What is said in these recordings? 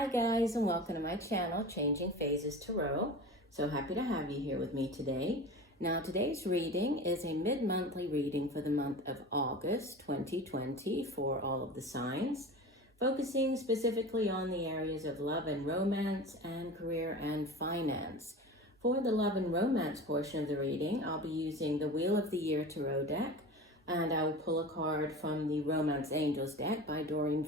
Hi guys, and welcome to my channel, Changing Phases Tarot. So happy to have you here with me today. Now today's reading is a mid-monthly reading for the month of August 2020 for all of the signs, focusing specifically on the areas of love and romance and career and finance. For the love and romance portion of the reading, I'll be using the Wheel of the Year Tarot deck, and I will pull a card from the Romance Angels deck by Doreen.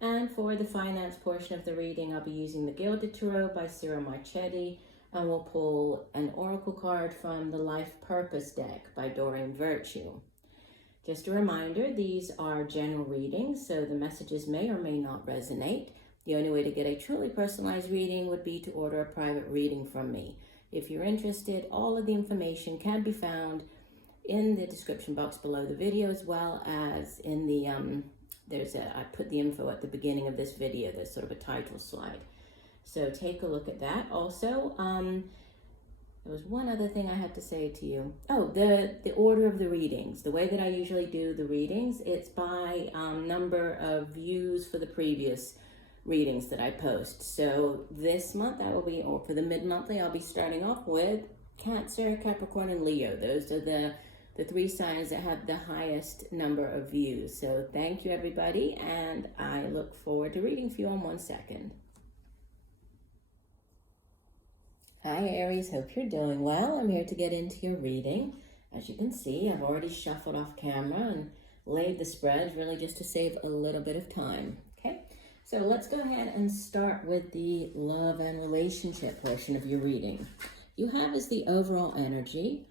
And for the finance portion of the reading, I'll be using the Gilded Tarot by Marchetti, and we'll pull an oracle card from the Life Purpose deck by Doreen. Just a reminder, these are general readings, so the messages may or may not resonate. The only way to get a truly personalized reading would be to order a private reading from me. If you're interested, all of the information can be found in the description box below the video, as well as in the I put the info at the beginning of this video. There's sort of a title slide, so take a look at that. Also, there was one other thing I had to say to you. Oh, the order of the readings. The way that I usually do the readings, it's by number of views for the previous readings that I post. So this month I will be, or for the mid-monthly, I'll be starting off with Cancer, Capricorn, and Leo. Those are the three signs that have the highest number of views. So thank you, everybody, and I look forward to reading for you in 1 second. Hi, Aries. Hope you're doing well. I'm here to get into your reading. As you can see, I've already shuffled off camera and laid the spreads, really just to save a little bit of time. Okay, so let's go ahead and start with the love and relationship portion of your reading. You have as the overall energy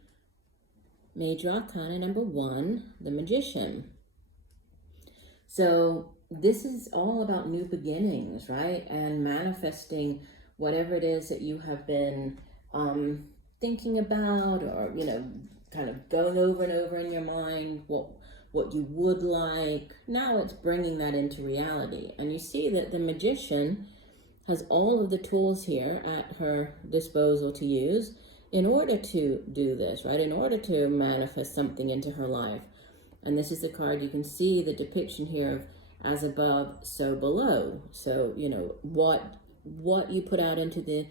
Major Arcana number 1, the Magician. So this is all about new beginnings, right? And manifesting whatever it is that you have been thinking about, or, you know, kind of going over and over in your mind what you would like. Now it's bringing that into reality. And you see that the Magician has all of the tools here at her disposal to use in order to do this, right? In order to manifest something into her life. And this is the card, you can see the depiction here of as above, so below. So, you know, what you put out into the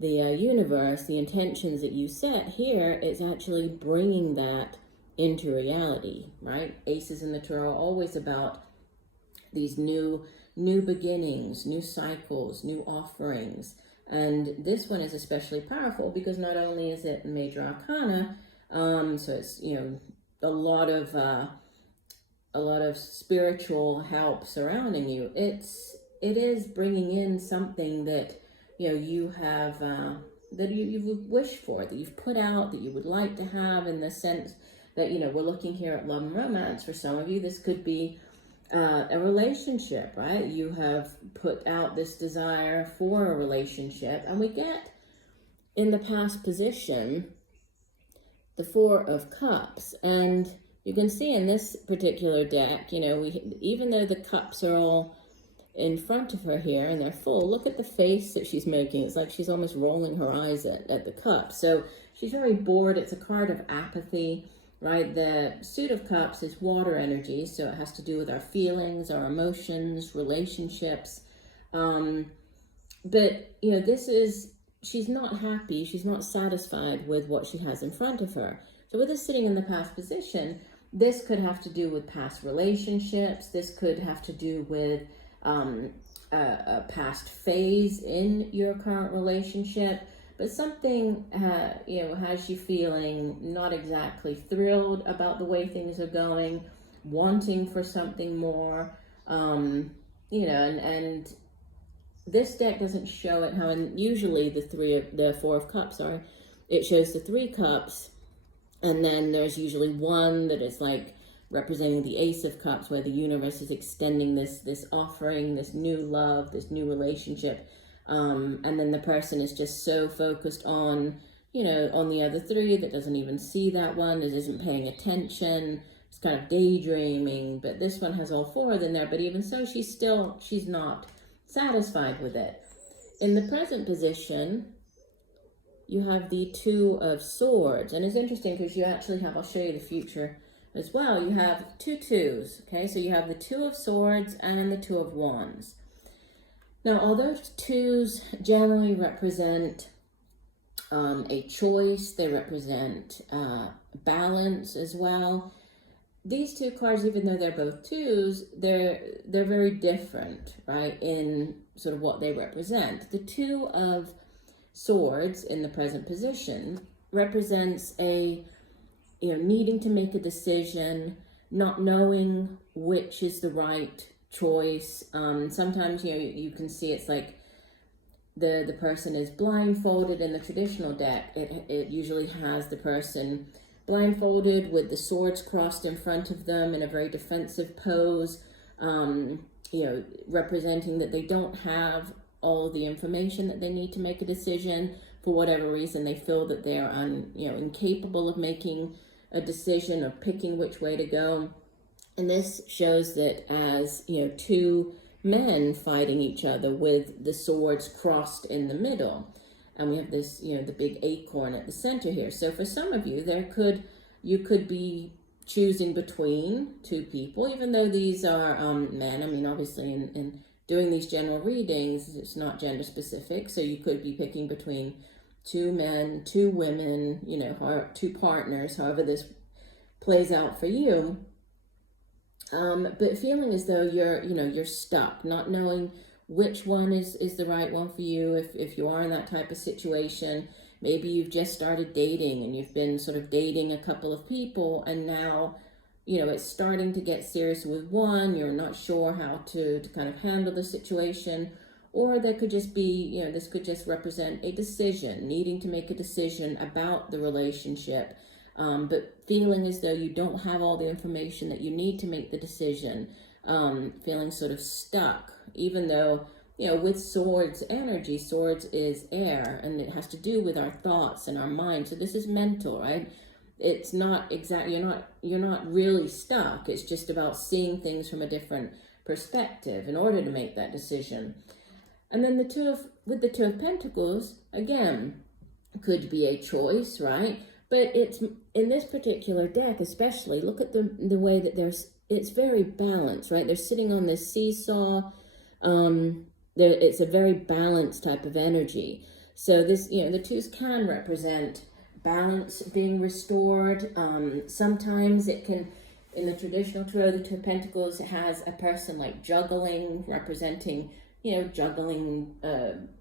universe, the intentions that you set here, is actually bringing that into reality, right? Aces in the tarot are always about these new beginnings, new cycles, new offerings. And this one is especially powerful because not only is it Major Arcana, so it's, you know, a lot of spiritual help surrounding you. It is bringing in something that, you know, you have that you've wished for, that you've put out, that you would like to have, in the sense that, you know, we're looking here at love and romance. For some of you, this could be a relationship, right? You have put out this desire for a relationship, and we get in the past position the Four of Cups. And you can see in this particular deck, you know, even though the cups are all in front of her here and they're full, look at the face that she's making. It's like she's almost rolling her eyes at the cup. So she's very bored. It's a card of apathy, right? The Suit of Cups is water energy, so it has to do with our feelings, our emotions, relationships. But, you know, she's not happy, she's not satisfied with what she has in front of her. So with this sitting in the past position, this could have to do with past relationships. This could have to do with a past phase in your current relationship. But something, you know, has you feeling not exactly thrilled about the way things are going, wanting for something more, you know, and this deck doesn't show it how, and usually the Four of Cups it shows the 3 cups, and then there's usually one that is like representing the Ace of Cups, where the universe is extending this offering, this new love, this new relationship. And then the person is just so focused on, you know, on the other 3 that doesn't even see that one, that isn't paying attention, it's kind of daydreaming. But this one has all 4 of them there, but even so, she's not satisfied with it. In the present position, you have the Two of Swords, and it's interesting because you actually have, I'll show you the future as well, you have 2 twos, okay? So you have the Two of Swords and the Two of Wands. Now, although twos generally represent a choice, they represent balance as well. These two cards, even though they're both twos, they're very different, right, in sort of what they represent. The Two of Swords in the present position represents a, needing to make a decision, not knowing which is the right choice. Sometimes, you can see it's like the person is blindfolded. In the traditional deck, it usually has the person blindfolded with the swords crossed in front of them in a very defensive pose, representing that they don't have all the information that they need to make a decision. For whatever reason, they feel that they are incapable of making a decision or picking which way to go. And this shows that as, two men fighting each other with the swords crossed in the middle. And we have this, the big acorn at the center here. So for some of you, you could be choosing between two people, even though these are men. I mean, obviously, in doing these general readings, it's not gender specific. So you could be picking between two men, two women, two partners, however this plays out for you. But feeling as though you're stuck, not knowing which one is the right one for you. If you are in that type of situation, maybe you've just started dating and you've been sort of dating a couple of people, and now, it's starting to get serious with one. You're not sure how to kind of handle the situation. Or there could just be, this could just represent a decision, needing to make a decision about the relationship, but feeling as though you don't have all the information that you need to make the decision, feeling sort of stuck, even though, with swords energy, swords is air, and it has to do with our thoughts and our mind. So this is mental, right? It's not exactly, you're not really stuck. It's just about seeing things from a different perspective in order to make that decision. And then with the Two of Pentacles, again, could be a choice, right? But it's in this particular deck, especially, look at the way that it's very balanced, right? They're sitting on this seesaw. It's a very balanced type of energy. So this, the twos can represent balance being restored. Sometimes it can, in the traditional tarot, the Two of Pentacles has a person like juggling, representing, juggling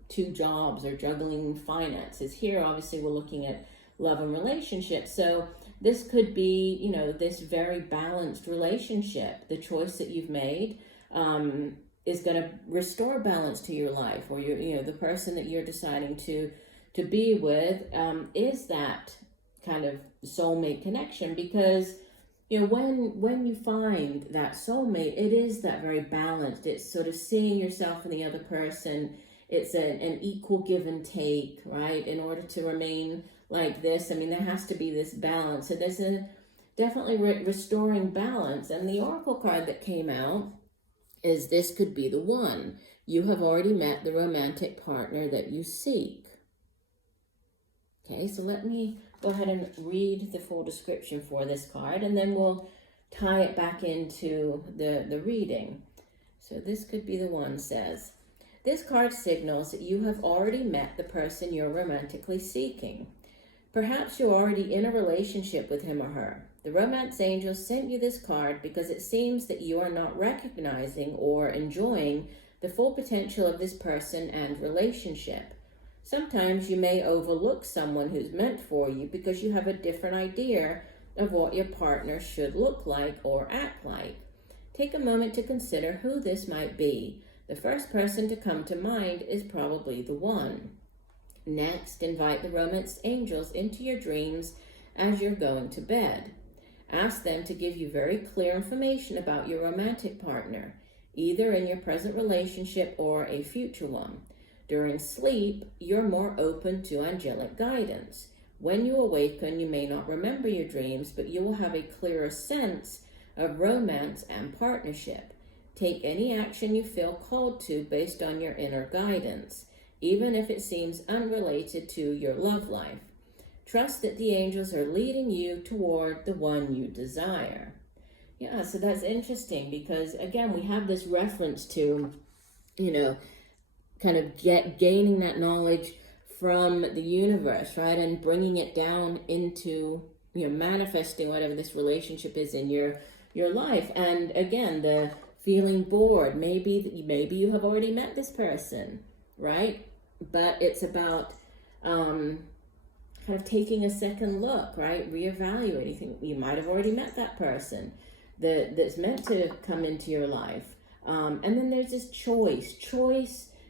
two jobs or juggling finances. Here, obviously, we're looking at love and relationships. So this could be, this very balanced relationship. The choice that you've made is going to restore balance to your life, or the person that you're deciding to be with is that kind of soulmate connection. Because when you find that soulmate, it is that very balanced. It's sort of seeing yourself in the other person. It's an equal give and take, right? In order to remain like this, I mean, there has to be this balance. So there's definitely restoring balance. And the Oracle card that came out is this could be the one. You have already met the romantic partner that you seek. Okay, so let me go ahead and read the full description for this card, and then we'll tie it back into the reading. So this could be the one. Says, this card signals that you have already met the person you're romantically seeking. Perhaps you're already in a relationship with him or her. The romance angel sent you this card because it seems that you are not recognizing or enjoying the full potential of this person and relationship. Sometimes you may overlook someone who's meant for you because you have a different idea of what your partner should look like or act like. Take a moment to consider who this might be. The first person to come to mind is probably the one. Next, invite the romance angels into your dreams as you're going to bed. Ask them to give you very clear information about your romantic partner, either in your present relationship or a future one. During sleep, you're more open to angelic guidance. When you awaken, you may not remember your dreams, but you will have a clearer sense of romance and partnership. Take any action you feel called to based on your inner guidance, even if it seems unrelated to your love life. Trust that the angels are leading you toward the one you desire. Yeah, so that's interesting because, again, we have this reference to, kind of gaining that knowledge from the universe, right? And bringing it down into, manifesting whatever this relationship is in your life. And again, the feeling bored, maybe you have already met this person, right? But it's about kind of taking a second look, right? Reevaluating. You might have already met that person that's meant to come into your life. And then there's this choice,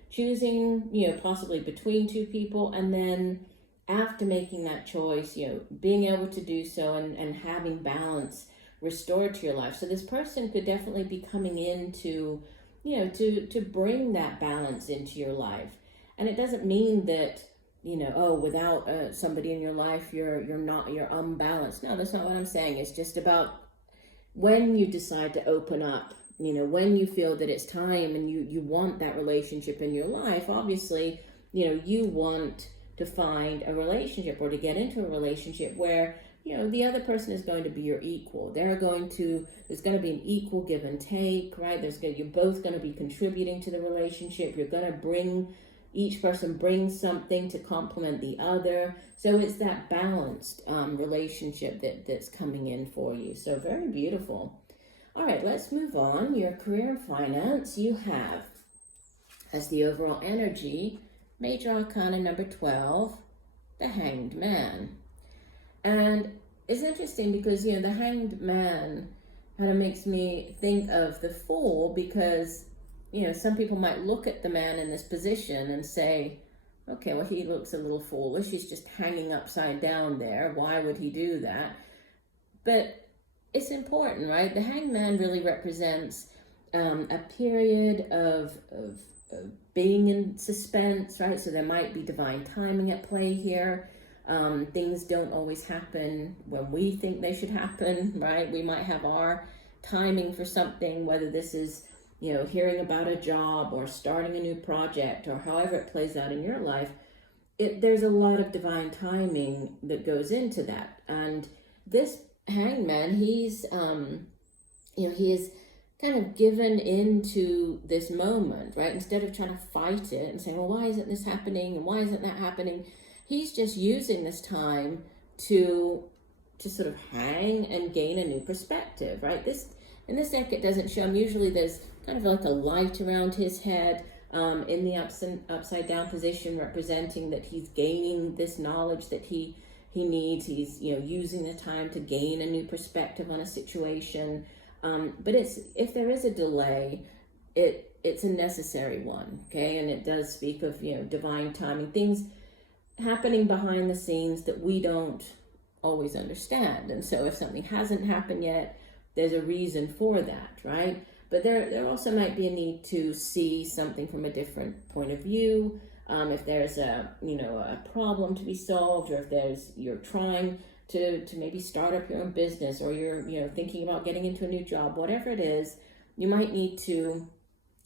choosing, possibly between two people, and then after making that choice, being able to do so and having balance restored to your life. So this person could definitely be coming in to bring that balance into your life. And it doesn't mean that, without somebody in your life, you're unbalanced. No, that's not what I'm saying. It's just about when you decide to open up, when you feel that it's time and you want that relationship in your life. Obviously, you want to find a relationship or to get into a relationship where, the other person is going to be your equal. There's going to be an equal give and take, right? You're both going to be contributing to the relationship. You're going to each person brings something to complement the other. So it's that balanced relationship that's coming in for you. So very beautiful. All right, let's move on. Your career and finance, you have, as the overall energy, Major Arcana number 12, the Hanged Man. And it's interesting because, the Hanged Man kind of makes me think of the Fool, because some people might look at the man in this position and say, okay, well, he looks a little foolish. He's just hanging upside down there. Why would he do that? But it's important, right? The Hanged Man really represents a period of being in suspense, right? So there might be divine timing at play here. Things don't always happen when we think they should happen, right? We might have our timing for something, whether this is hearing about a job or starting a new project or however it plays out in your life. There's a lot of divine timing that goes into that. And this Hangman, he's, he is kind of given into this moment, right? Instead of trying to fight it and saying, well, why isn't this happening? And why isn't that happening? He's just using this time to sort of hang and gain a new perspective, right? In this deck, it doesn't show him. Usually there's kind of like a light around his head in the upside down position, representing that he's gaining this knowledge that he needs. He's using the time to gain a new perspective on a situation. But if there is a delay, it's a necessary one, okay? And it does speak of divine timing, things happening behind the scenes that we don't always understand. And so if something hasn't happened yet, there's a reason for that, right? But there also might be a need to see something from a different point of view. If there's a problem to be solved, or if you're trying to maybe start up your own business, or you're thinking about getting into a new job, whatever it is, you might need to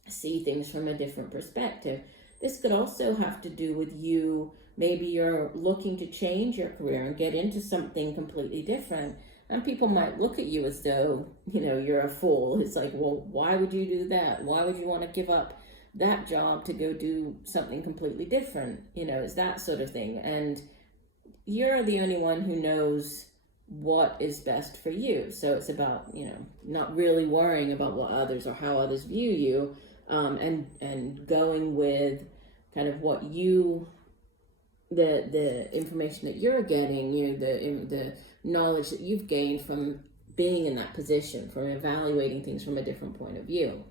see things from a different perspective. This could also have to do with you. Maybe you're looking to change your career and get into something completely different. And people might look at you as though, you're a fool. It's like, well, why would you do that? Why would you want to give up that job to go do something completely different? It's that sort of thing. And you're the only one who knows what is best for you. So it's about, not really worrying about what others or how others view you, and going with kind of what the information that you're getting, the knowledge that you've gained from being in that position, from evaluating things from a different point of view.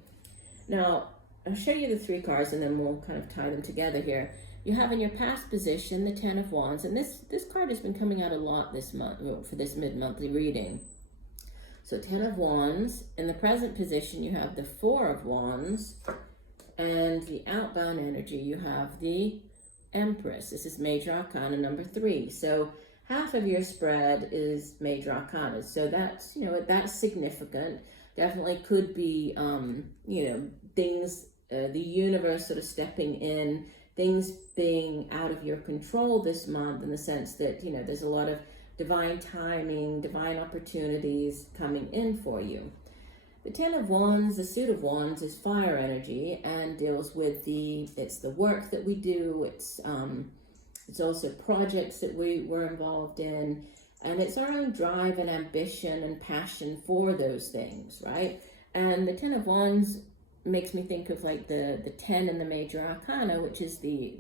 Now, I'll show you the 3 cards and then we'll kind of tie them together here. You have in your past position the 10 of Wands, and this card has been coming out a lot this month for this mid-monthly reading. So 10 of Wands. In the present position, you have the 4 of Wands, and the outbound energy, you have the Empress. This is Major Arcana number 3. So half of your spread is Major Arcana. So that's, that's significant. Definitely could be, things, the universe sort of stepping in, things being out of your control this month, in the sense that, there's a lot of divine timing, divine opportunities coming in for you. The Ten of Wands, the suit of Wands, is fire energy and deals with it's the work that we do. It's also projects that we're involved in, and it's our own drive and ambition and passion for those things, right? And the Ten of Wands makes me think of like the 10 in the major arcana, which is the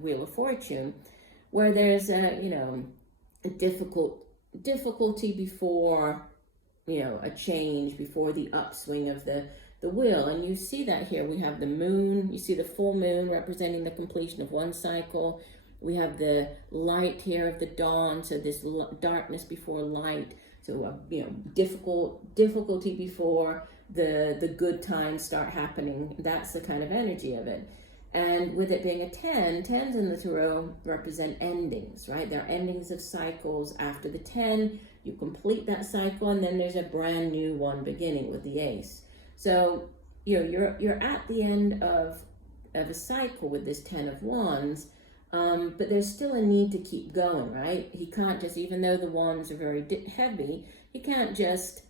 Wheel of Fortune, where there's a difficulty before a change, before the upswing of the wheel. And you see that here. We have the moon, you see the full moon representing the completion of one cycle. We have the light here of the dawn, so this darkness before light. So difficulty before the good times start happening. That's the kind of energy of it. And with it being a 10, 10s in the tarot represent endings, right? They're endings of cycles. After the 10, you complete that cycle, and then there's a brand new one beginning with the ace. So, you're at the end of a cycle with this 10 of Wands, but there's still a need to keep going, right? He can't just, even though the wands are very heavy, he can't just,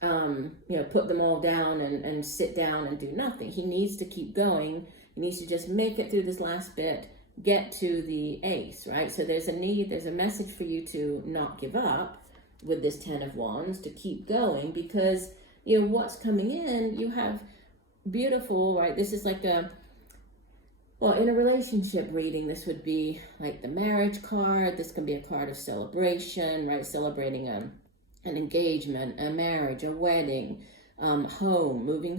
put them all down and sit down and do nothing. He needs to keep going. He needs to just make it through this last bit, get to the ace, right? So there's a message for you to not give up with this 10 of Wands, to keep going, because, what's coming in, you have beautiful, right? This is like in a relationship reading, this would be like the marriage card. This can be a card of celebration, right? Celebrating an engagement, a marriage, a wedding, moving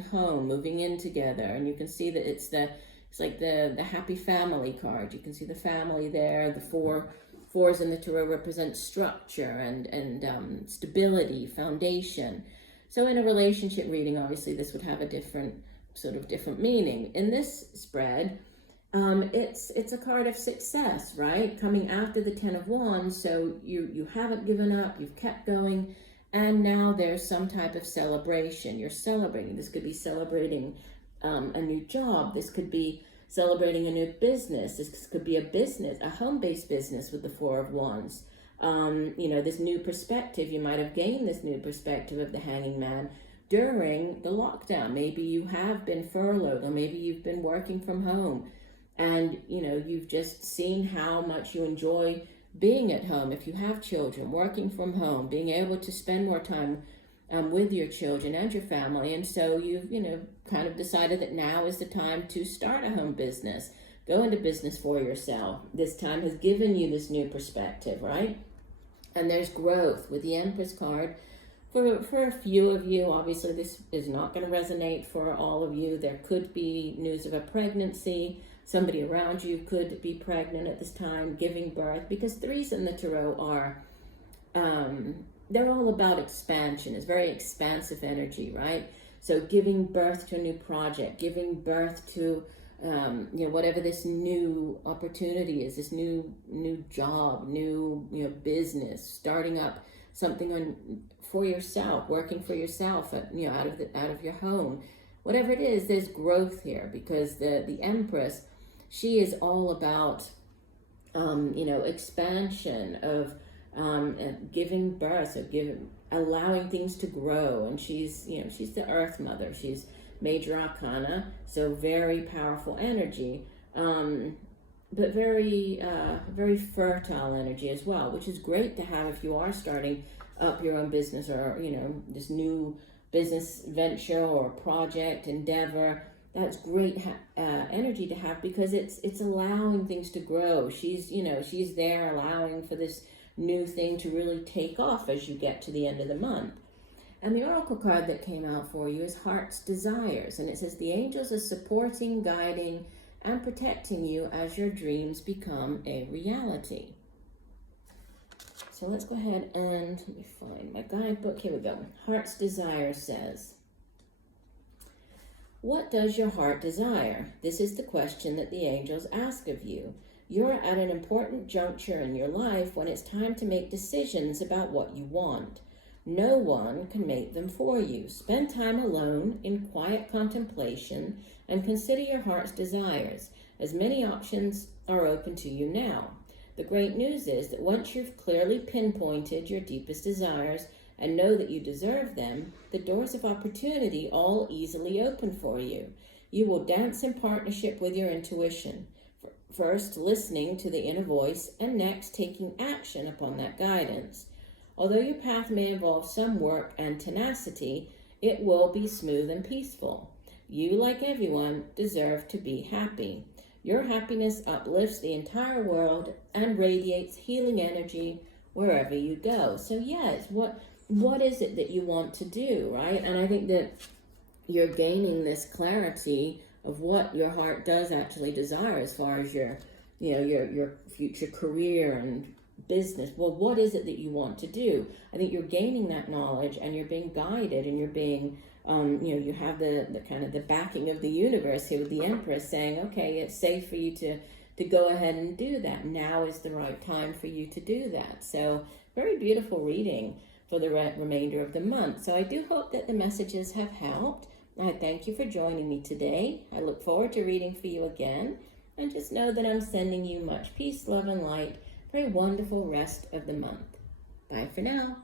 in together. And you can see that it's like the happy family card. You can see the family there. The fours in the tarot represent structure and stability, foundation. So in a relationship reading, obviously this would have a different meaning. In this spread, it's a card of success, right? Coming after the 10 of Wands. So you haven't given up, you've kept going, and now there's some type of celebration. You're celebrating. This could be celebrating a new job. This could be celebrating a new business. This could be a home-based business with the 4 of Wands. This new perspective. You might have gained this new perspective of the Hanging Man during the lockdown. Maybe you have been furloughed, or maybe you've been working from home, and you've just seen how much you enjoy being at home. If you have children, working from home, being able to spend more time with your children and your family. And so you've kind of decided that now is the time to start a home business, go into business for yourself. This time has given you this new perspective, right? And there's growth with the Empress card. For a few of you, obviously this is not going to resonate for all of you. There could be news of a pregnancy. Somebody around you could be pregnant at this time, giving birth, because 3s in the tarot are, they're all about expansion. It's very expansive energy, right? So giving birth to a new project, giving birth to, whatever this new opportunity is, this new job, new, business, starting up something for yourself, working for yourself, out of your home. Whatever it is, there's growth here, because the Empress, she is all about, expansion of giving birth, of allowing things to grow. And she's the Earth Mother. She's major arcana, so very powerful energy, but very, very fertile energy as well, which is great to have if you are starting up your own business, or, this new business venture or project, endeavor. That's great energy to have, because it's allowing things to grow. She's there allowing for this new thing to really take off as you get to the end of the month. And the oracle card that came out for you is Heart's Desires, and it says the angels are supporting, guiding, and protecting you as your dreams become a reality. So let's go ahead and let me find my guidebook. Here we go. Heart's Desire says, what does your heart desire? This is the question that the angels ask of you. You're at an important juncture in your life when it's time to make decisions about what you want. No one can make them for you. Spend time alone in quiet contemplation and consider your heart's desires, as many options are open to you now. The great news is that once you've clearly pinpointed your deepest desires and know that you deserve them, the doors of opportunity all easily open for you. You will dance in partnership with your intuition, first listening to the inner voice and next taking action upon that guidance. Although your path may involve some work and tenacity, it will be smooth and peaceful. You, like everyone, deserve to be happy. Your happiness uplifts the entire world and radiates healing energy wherever you go. So yes, what is it that you want to do, right? And I think that you're gaining this clarity of what your heart does actually desire as far as your future career and business. Well, what is it that you want to do? I think you're gaining that knowledge and you're being guided and you're being, you have the kind of the backing of the universe here with the Empress saying, okay, it's safe for you to go ahead and do that. Now is the right time for you to do that. So very beautiful reading for the remainder of the month. So I do hope that the messages have helped. I thank you for joining me today. I look forward to reading for you again. And just know that I'm sending you much peace, love, and light for a wonderful rest of the month. Bye for now.